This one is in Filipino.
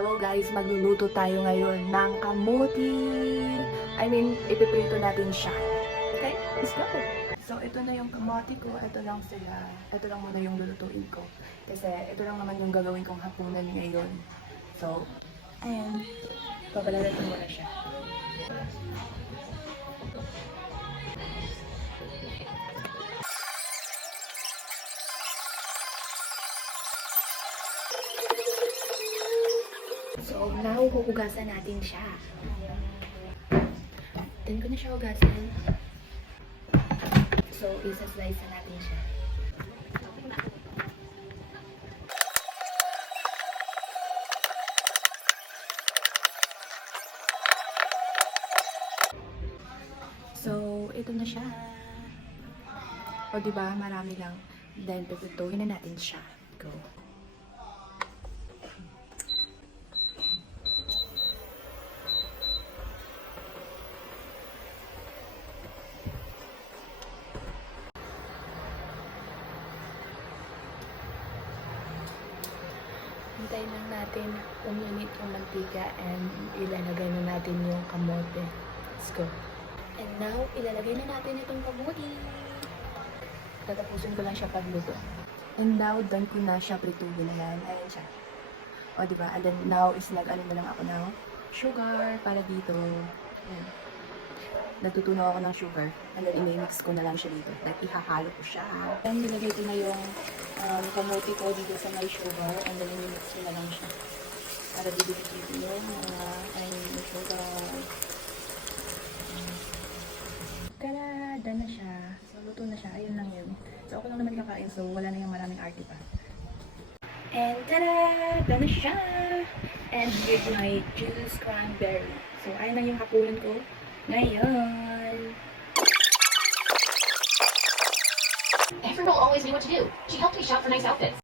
Hello guys, magluluto tayo ngayon ng kamuti. Ipiprito natin siya. Okay, let's go! So, ito na yung kamuti ko. Ito lang sila. Ito lang muna yung lulutuin ko. Kasi ito lang naman yung gagawin kong hapunan ngayon. So, ayan. Papalalatin mo na siya. So, now, huhugasan natin siya. Then ko na siya hugasan. So, isa-slice na natin siya. So, ito na siya. O, diba? Marami lang. Then, tututuin na natin siya. Go. Hintayin lang natin uminit yung mantika and ilalagay na natin yung kamote. Let's go. And now, ilalagay na natin itong kamote. Tatapusin ko lang siya pagluto. And now, done ko na siya prituhin na yan. Ayan siya. O, diba? And then now is nag-ano na lang ako ng sugar para dito. Ayan. Natutunaw ako ng sugar. And then i-mix ko na lang siya dito. Like, ihahalo ko siya. Then, nilagay ko na yung kamote ko dito sa may sugar. And then i-mix ko na lang siya. Para dito yung yung sugar. Tada! Done na siya. So, luto na siya. Ayun lang yun. So, ako lang naman kakain. So, wala na yung maraming arte pa. And tada! Done na siya! And here's my juice cranberry. So, ayun lang yung hapunan ko. Ngayon! Erin will always knew what to do. She helped me shop for nice outfits.